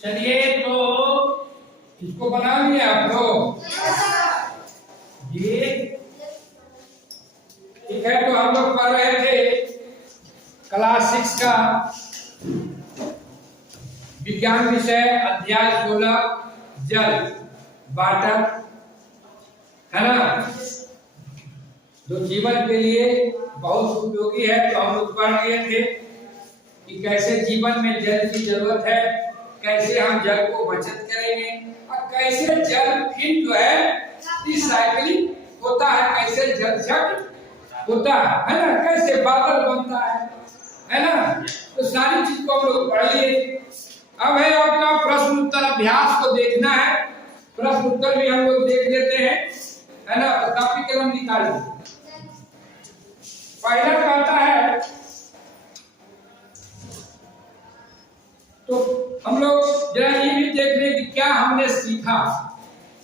चलिए तो इसको बना लिया आप लोग ये ठीक है। तो हम लोग पढ़ रहे थे क्लास 6 का विज्ञान विषय अध्याय 16 जल वाटर है ना, जो जीवन के लिए बहुत उपयोगी है। तो हम लोग पढ़ लिए थे कि कैसे जीवन में जल की जरूरत है, कैसे हम जल को बचत करेंगे और कैसे जल फिर जो है रिसाइकलिंग होता है, कैसे जल चक्र होता है ना, कैसे बादल बनता है ना। तो सारी चीज को हम लोग पढ़ लिए। अब है आपका प्रश्न उत्तर अभ्यास को देखना है। प्रश्न उत्तर भी हम लोग देख लेते हैं है ना। तो कॉपी कलम निकालिए। पहला कहता है, तो हम लोग जरा ये भी देख रहे कि क्या हमने सीखा।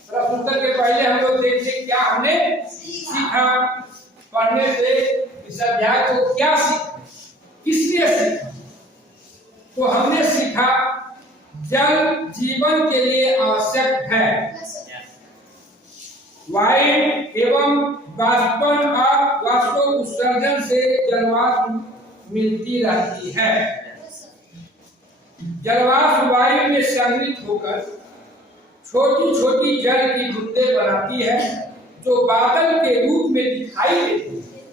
प्रश्न उत्तर के पहले हम लोग देखिए क्या हमने सीखा। पढ़ने से इस अध्याय को क्या सीखा, किसने सीखा। तो हमने सीखा जल जीवन के लिए आवश्यक है। वायु एवं वाष्पन और वाष्प उत्सर्जन से जलवाष्प मिलती रहती है। जलवाष्प वायु में सम्मिलित होकर छोटी छोटी जल की बूंदें बनाती है, जो बादल के रूप में दिखाई देती है।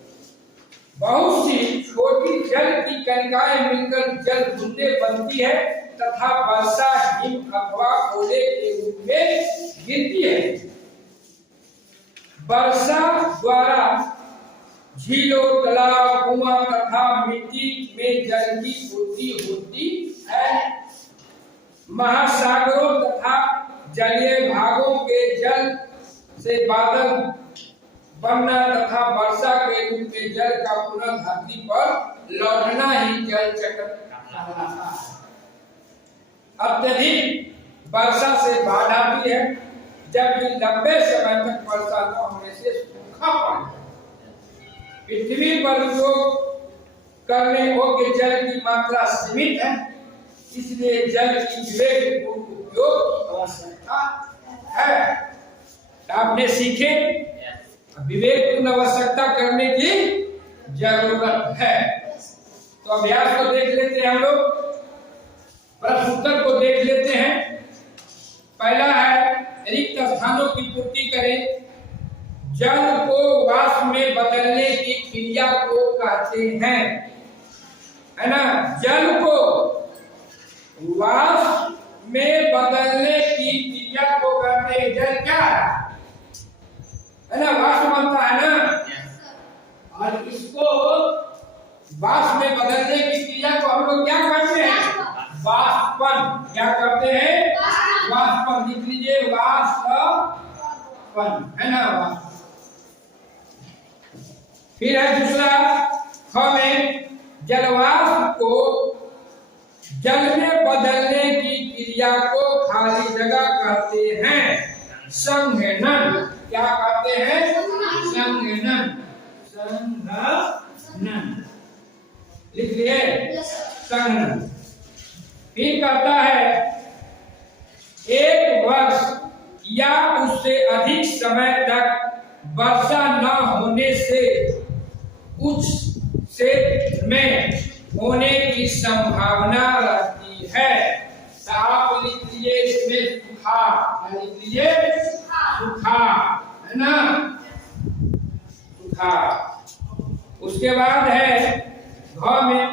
बहुत सी छोटी जल की कणिकाएं मिलकर जल बूंदें बनती है तथा वर्षा हिम अथवा ओले के रूप में गिरती है। वर्षा द्वारा झीलों, तालाब, कुआं तथा मिट्टी में जल की पूर्ति होती है। महासागरों तथा जलीय भागों के जल से बादल बनना तथा वर्षा के रूप में जल का पुनः धरती पर लौटना ही जल चक्र कहलाता है। अत्यधिक वर्षा से बाढ़ आती है, जबकि लंबे समय तक वर्षा न होने से सूखा पड़ जाता है। पृथ्वी पर उपयोग करने योग्य जल की मात्रा सीमित है, इसलिए जल की विवेकपूर्ण उपयोग की आवश्यकता है। आपने सीखे विवेकपूर्ण आवश्यकता करने की जरूरत है। तो अभ्यास को देख लेते हैं हम लोग, प्रश्न उत्तर को देख लेते हैं। पहला है रिक्त स्थानों की पूर्ति करें। जल को वाष्प में बदलने की क्रिया को कहते हैं, है ना। जल को वाष्प में बदलने की क्रिया को कहते हैं। जल क्या है ना, वाष्प बनता है ना, और इसको वाष्प में बदलने की क्रिया को हम लोग क्या करते हैं, वाष्पन। क्या करते हैं, वाष्पन। लिख लीजिए वाष्पन, है ना, वाष्पन। फिर है दूसरा ख में जलवाष्प को जल में बदलने की क्रिया को खाली जगह कहते हैं संघनन। क्या कहते हैं, संघनन। संघनन लिख लिए, संघनन। फिर कहता है एक वर्ष या उससे अधिक समय तक वर्षा न होने से उच्च क्षेत्र में होने की संभावना रहती है। तो आप लिख लीजिए इसमें सूखा। लिख लीजिए सूखा, है ना, सूखा। उसके बाद है घ में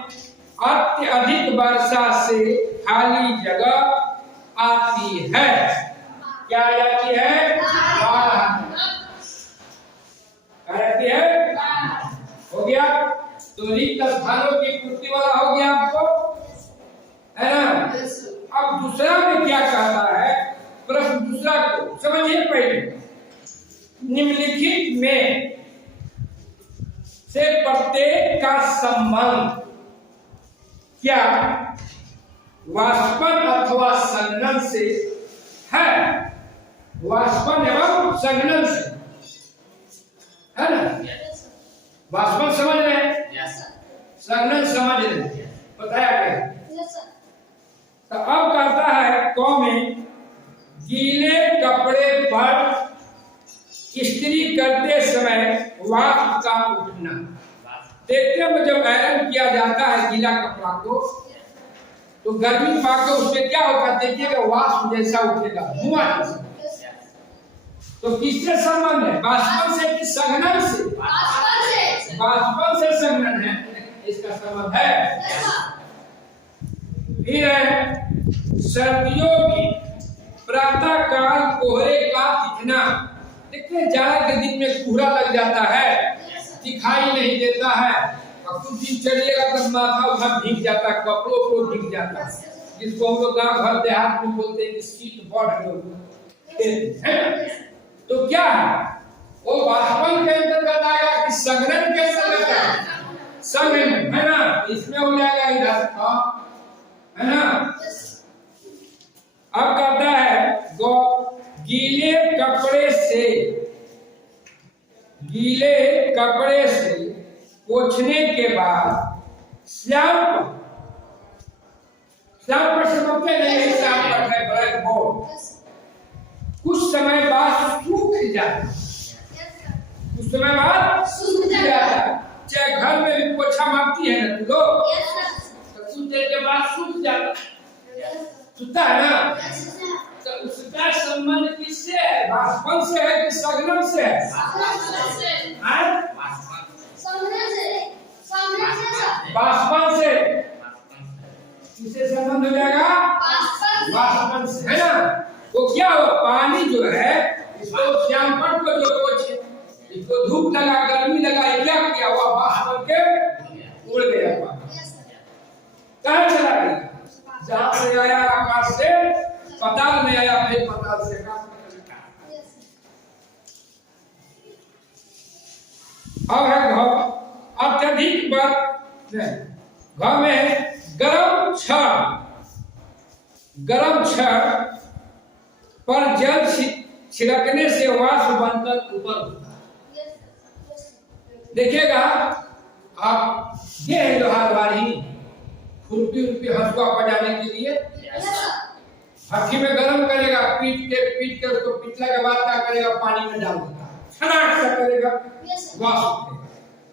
अत्यधिक वर्षा से खाली जगह आती है। क्या आ जाती है, बाढ़ आती है। हो गया। तो रिक्त स्थानों की पूर्ति वाला हो गया आपको, है ना। अब दूसरा में क्या कहता है, प्रश्न दूसरा को समझिए पहले। निम्नलिखित में से प्रत्येक का संबंध क्या वाष्पन अथवा संघनन से है। वाष्पन एवं संघनन से, है ना। वाष्पन समझ रहे हैं, संघनन समझ रहे हैं, बताया गया। तो अब कहता है क में गीले कपड़े पर इस्त्री करते समय वाष्प का उठना। देखते हैं जब आयरन किया जाता है गीला कपड़ा को तो गर्मी पाकर उसमें क्या होगा देखिएगा, वाष्प जैसा उठेगा, धुआं जैसा। तो किससे संबंध है? वाष्पन से कि संघनन से? वाष्पन से संघनन है, इसका संबंध है। फिर है सर्दियों की प्रातः काल कोहरे का दिखना। देखते जाड़ा के दिन में कोहरा लग जाता है, दिखाई नहीं देता है, और कुछ दिन चलिएगा तो माथा उधर भीग जाता है, कपड़ों को भीग जाता है, जिसको हम लोग गाँव घर देहात में बोलते हैं कि शीत बढ़ गई। तो क्या है वो वाष्पन के अंतर्गत आएगा कि संघनन के अंतर्गत आएगा? संघनन है ना, इसमें हो जाएगा इधर, है ना। अब कहता है गीले कपड़े से पोंछने के बाद श्याम पर समझते नहीं, श्याम पर है ब्लैक बोर्ड, कुछ समय बाद सूख जाता है, कुछ समय बाद सूख जाता है। चाहे घर में भी पोछा मारती है ना तो कुछ देर के बाद सूख जाता है, सूखता है ना। तो उसका संबंध किससे है? वाष्पन से है कि संघनन से है? वाष्पन से। किससे संबंध हो जाएगा? वाष्पन से, है ना। वो क्या हो, पानी जो है इसको श्यामपट को जो पोछे, इसको धूप लगा, गर्मी लगा, क्या किया हुआ, वाष्प के उड़ गया पानी, कहाँ चला गया? जहाँ से आया आकाश से, पाताल में आया, फिर पाताल से अब है घ अत्यधिक घ में गरम छड़ पर जल छिड़कने से वाष्प बनकर ऊपर होता है। देखिएगा आप, ये है लोहार वाली खुरपी हंसुआ बजाने के लिए, भट्टी में गरम करेगा, पीट के उसको पीटने के बाद क्या करेगा, पानी में डाल देगा, छनाट सा करेगा, वाष्प उठेगा।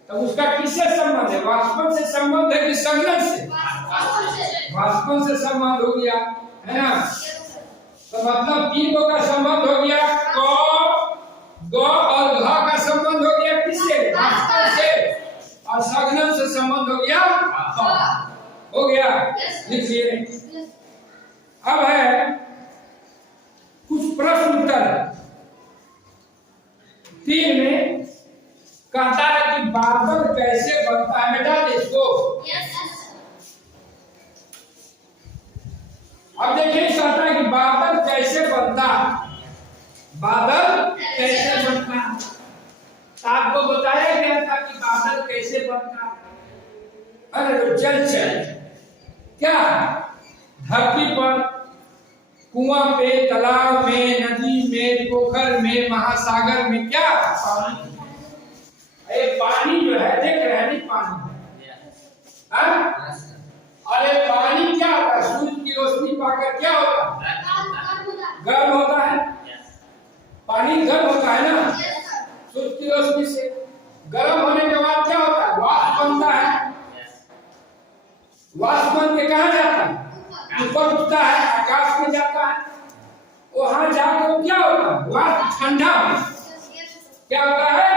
तो उसका किससे संबंध है? वाष्पन से संबंध है कि संघनन से? वाष्पन से संबंध हो गया, है ना। तो मतलब तीन गो का संबंध हो गया, ग और घ का संबंध हो गया किससे? वाष्पन से। और संघनन से संबंध हो गया, हो गया, लिखिए। अब है कुछ प्रश्न उत्तर। 3 में कहता है कि बादल कैसे बनता है, बेटा इसको। अब देखिए कहता है कि बादल कैसे बनता है, बादल कैसे बनता है। आपको बताया गया था कि बादल कैसे बनता है। अरे जल क्या धरती पर कुआं पे, तालाब में, नदी में, पोखर में, महासागर में क्या पानी, पानी जो है देख रहे हैं, पानी, अरे पानी क्या होता है? सूरज की रोशनी पाकर क्या होता है? गर्म होता है। पानी गर्म होता है ना, सूरज की रोशनी से। गर्म होने के बाद क्या होता है? वाष्प बनता है। वाष्प बन के कहाँ जाता है? ऊपर उठता है, आकाश में जाता है। वहां जाकर क्या होता है? वाष्प ठंडा, क्या होता है?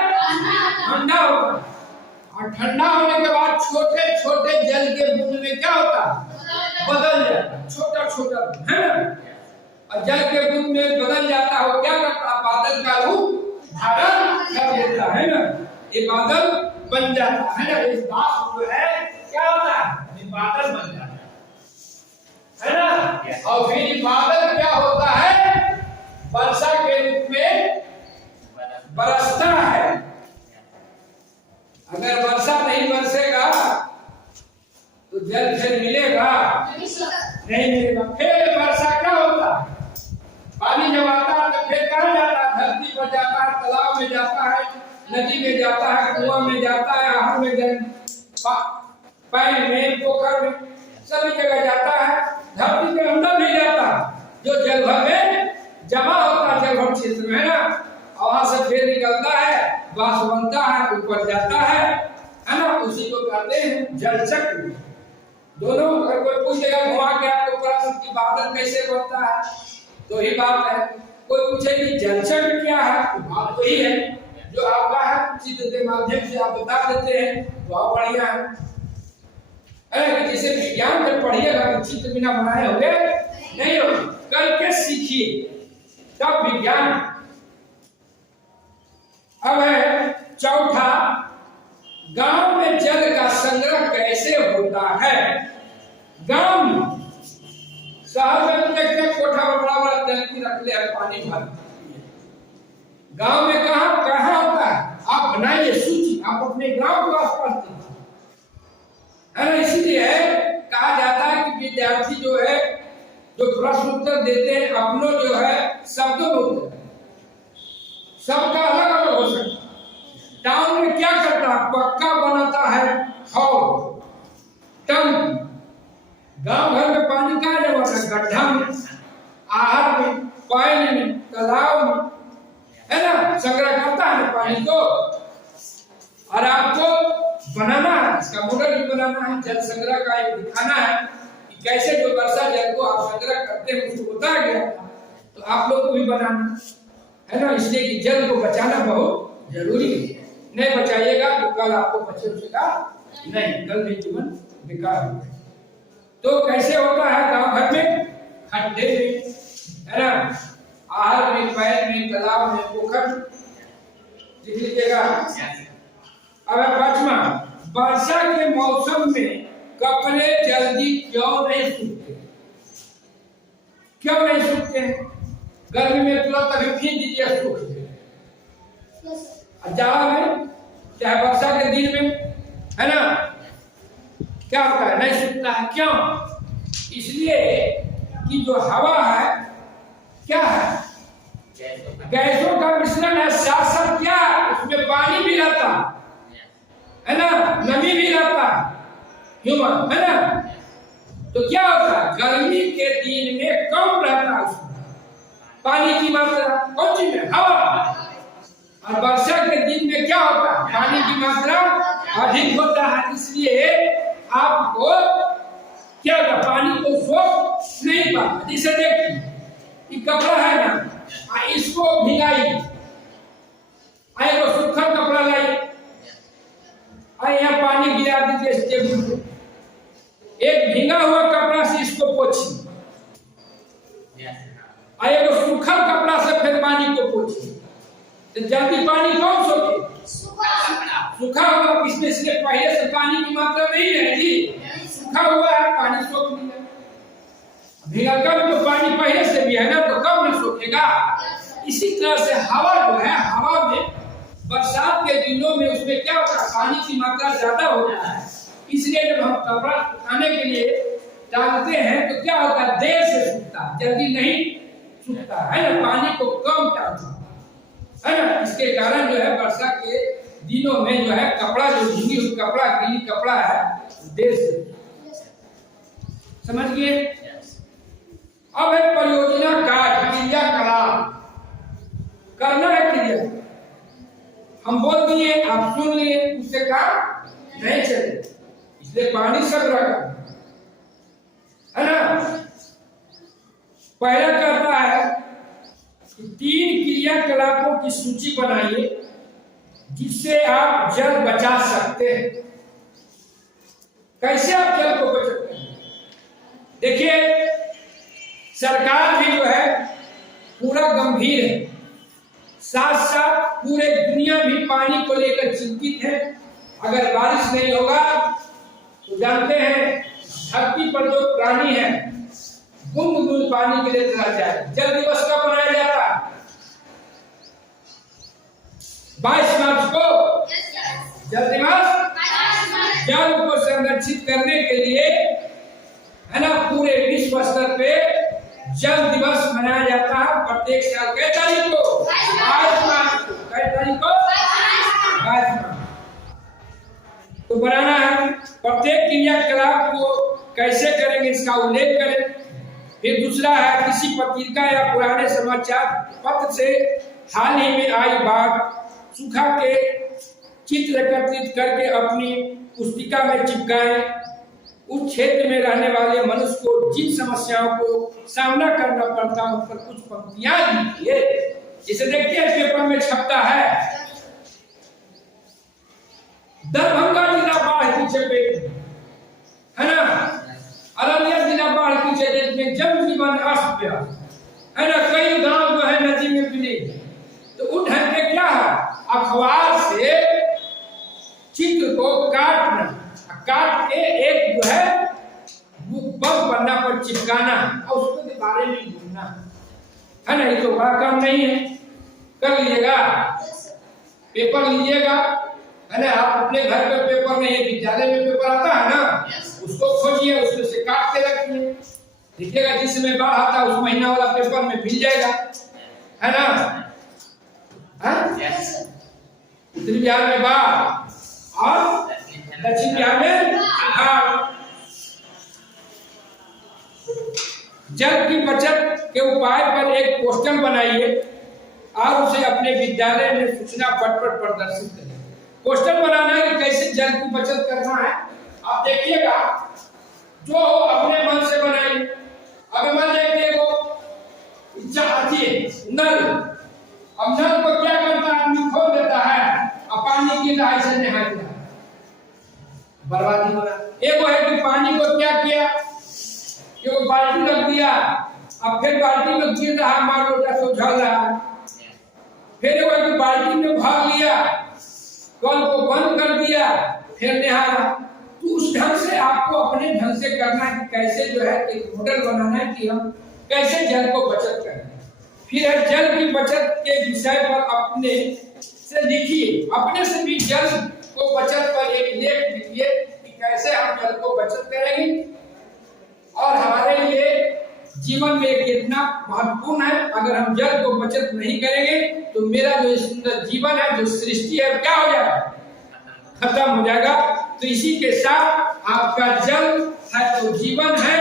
ठंडा होता है। और ठंडा होने के बाद छोटे छोटे जल के बूंद में क्या होता है? बदल जाता है, छोटा छोटा, है ना। और जल के बूंद में बदल जाता है, वो क्या करता है? बादल का रूप धारण कर लेता है ना, ये बादल बन जाता है ना। इस बात जो है क्या होता है? ये बादल बन जाता है ना। और फिर बादल क्या होता है? वर्षा के रूप में बरसता है। अगर वर्षा नहीं बरसेगा तो जल फिर मिलेगा नहीं मिलेगा। फिर वर्षा क्या होता है? पानी जब आता है तो फिर कहाँ जाता है? धरती पर जाता है, तालाब में जाता है, नदी में जाता है, कुआं में जाता है, आहर में, पैन में, पोखर में, सभी जगह जाता है। धरती के अंदर नहीं जाता, जो जल भर में जमा होता है, जल भर क्षेत्र में, है ना, और वहां से फिर निकलता है, बाष्प बनता है, ऊपर जाता है ना, उसी को कहते हैं जल चक्र। दोनों अगर कोई पूछेगा घुमा के आपको प्रश्न की बादल कैसे बनता है, तो ही बात है। कोई पूछे कि जल चक्र क्या है, तो बात वही है जो आपका है, चित्र के माध्यम से आप बता देते हैं, बहुत बढ़िया है। अरे जैसे विज्ञान जब पढ़िएगा तो चित्र बिना बनाए हुए नहीं हो, करके सीखिए तब विज्ञान। अब है चौथा, गांव में जल का संग्रह कैसे होता है। गांव में, शहर में तो देखते हैं कोठा में बड़ा बड़ा टंकी रख ले पानी भर, गांव में कहाँ कहाँ होता है। आप बनाइए सूची, आप अपने गांव को आसपास है ना। इसीलिए कहा जाता है कि विद्यार्थी जो है, जो प्रश्न उत्तर देते हैं, अपनों जो है शब्दों में उत्तर, सबका अलग अलग हो सकता है। टाउन में क्या करता है, पक्का बनाता है हॉल, टंकी। गांव घर में पानी कहाँ जमा है, गड्ढा में, आहर में, पानी में, तालाब में, है ना, संग्रह करता है पानी को। और आपको बनाना है, इसका मॉडल भी बनाना है, जल संग्रह का एक दिखाना है कि कैसे जो वर्षा जल को आप संग्रह करते हैं, उसको बताया गया। तो आप लोग को भी बनाना है ना, इसलिए कि जल को बचाना बहुत जरूरी है। नहीं बचाइएगा तो कल आपको बचे उसका नहीं, कल भी जीवन बेकार हो जाएगा। तो कैसे होता है गांव घर में, खड्डे में, है ना, आहर में, पैर में, तालाब में, पोखर, लिख लीजिएगा। अब पांचवा, वर्षा के मौसम में कपड़े जल्दी क्यों नहीं सूखते। क्यों नहीं सूखते? गर्मी में तुरंत अभी खींच दीजिए, सूख जाए। जाड़ा में चाहे वर्षा के दिन में, है ना, क्या होता है, नहीं सूखता है। क्यों? इसलिए कि जो हवा है क्या है, गैसों का मिश्रण है, साथ साथ क्या, उसमें पानी भी रहता है ना, नमी भी रहता है, ह्यूमन, है ना। तो क्या होता है, गर्मी के दिन में कम रहता है उसमें पानी की मात्रा, कौन चीज में, हवा। और वर्षा के दिन में क्या होता है, पानी की मात्रा अधिक होता है। इसलिए आपको क्या होता, पानी को सोख नहीं पाता। जैसे देखिए ये कपड़ा है ना, इसको भिगाई, वो सूखा कपड़ा लाई, यहाँ पानी गिरा दीजिए इस टेबल पे, एक भीगा हुआ कपड़ा से इसको पोछी, वो सूखा कपड़ा से फिर पानी को पोछी, तो जल्दी पानी कौन सोखे, सूखा हुआ। इसमें से पहले से पानी की मात्रा नहीं रहेगी, सूखा हुआ है, पानी सोख लिया। भीगा कर तो पानी पहले से भी है ना, तो कब न सोखेगा। इसी तरह से हवा जो है, हवा में बरसात के दिनों में उसमें क्या होता है, पानी की मात्रा ज्यादा होता है। इसलिए जब हम कपड़ा सुखाने के लिए डालते हैं तो क्या होता है, देर से सूखता है, जल्दी नहीं सूखता है ना, पानी को कम डालता है ना। इसके कारण जो है वर्षा के दिनों में जो है कपड़ा, जो भीगी हुई कपड़ा, गीली कपड़ा है, देर से, समझ गए। अब है परियोजना कार्य, क्रियाकलाप करना है। क्रिया हम बोल दिए, आप सुन लिए, उससे काम नहीं चले, इसलिए पानी संग्रह करना है ना। पहला कहता है कि 3 क्रियाकलापों की सूची बनाइए जिससे आप जल बचा सकते हैं। कैसे आप जल को बचा सकते हैं? देखिए सरकार भी जो है पूरा गंभीर है, साथ साथ पूरे दुनिया भी पानी को लेकर चिंतित है। अगर बारिश नहीं होगा तो जानते हैं धरती पर जो प्राणी है बूंद बूंद पानी के लिए तरस जाए। जल दिवस कब मनाया जाता है? 22 मार्च को जल दिवस। जल को संरक्षित करने के लिए, है ना, पूरे विश्व स्तर पे जल दिवस मनाया जाता है प्रत्येक साल। कै तारीख को? 22 मार्च को। कै तारीख को? 22 मार्च। तो बनाना है। प्रत्येक क्रियाकलाप को कैसे करेंगे इसका उल्लेख करें। फिर दूसरा है किसी पत्रिका या पुराने समाचार पत्र से हाल ही में आई बात सूखा के चित्र एकत्रित करके अपनी पुस्तिका में चिपकाएं। उस क्षेत्र में रहने वाले मनुष्य को जिन समस्याओं को सामना करना पड़ता है उन पर कुछ पंक्तियां लिखिए। जिसे देखते हैं पेपर में छपता है, दरभंगा जिला बाढ़ की चपेट में है ना, अररिया जिला बाढ़ की चपेट में, जनजीवन अस्त व्यस्त है ना, कई गांव जो है नदी में विलीन। तो उन ढंग के क्या है, अखबार से चित्र को काटना, काट के एक जो है बम पन्ना पर चिपकाना और उसके बारे में बोलना है ना। ये तो बड़ा काम नहीं है, कर लीजिएगा, पेपर लीजिएगा है ना। आप अपने घर पे पेपर नहीं है, विद्यालय में पेपर आता है ना, उसको खोजिए, उसमें से काट के रखिए, देखिएगा जिस समय बाढ़ आता है उस महीना वाला पेपर में मिल जाएगा है ना। उत्तरी बिहार में बाढ़ और दक्षिण बिहार में जल की बचत के उपाय पर एक पोस्टर बनाइए और उसे अपने विद्यालय में सूचना पट पर प्रदर्शित करें। पोस्टर बनाना है कि कैसे जल की बचत करना है, आप देखिएगा, जो अपने मन से बनाइए। अब मान लीजिए वो इच्छा आती है नल, अब नल को क्या करता है, आदमी खोल देता है और पानी की दहाई से नहाता है, बर्बादी हो रहा है। एक वो है कि पानी को क्या किया कि वो बाल्टी रख दिया, अब फिर बाल्टी में गिर रहा, मार लोटा तो झल रहा, फिर वो कि बाल्टी में भर लिया, कल को बंद कर दिया, फिर नहा रहा। तो उस ढंग से आपको अपने ढंग से करना है कि कैसे जो है एक मॉडल बनाना है कि हम कैसे जल को बचत करें। फिर है जल की बचत के विषय पर अपने से लिखिए, अपने से भी जल को बचत पर एक लेख लिखिए कि कैसे हम जल को बचत करेंगे और हमारे लिए जीवन में कितना महत्वपूर्ण है। अगर हम जल को बचत नहीं करेंगे तो मेरा जो सुंदर जीवन है, जो सृष्टि है, क्या हो जाएगा, खत्म हो जाएगा। तो इसी के साथ आपका जल है तो जीवन है,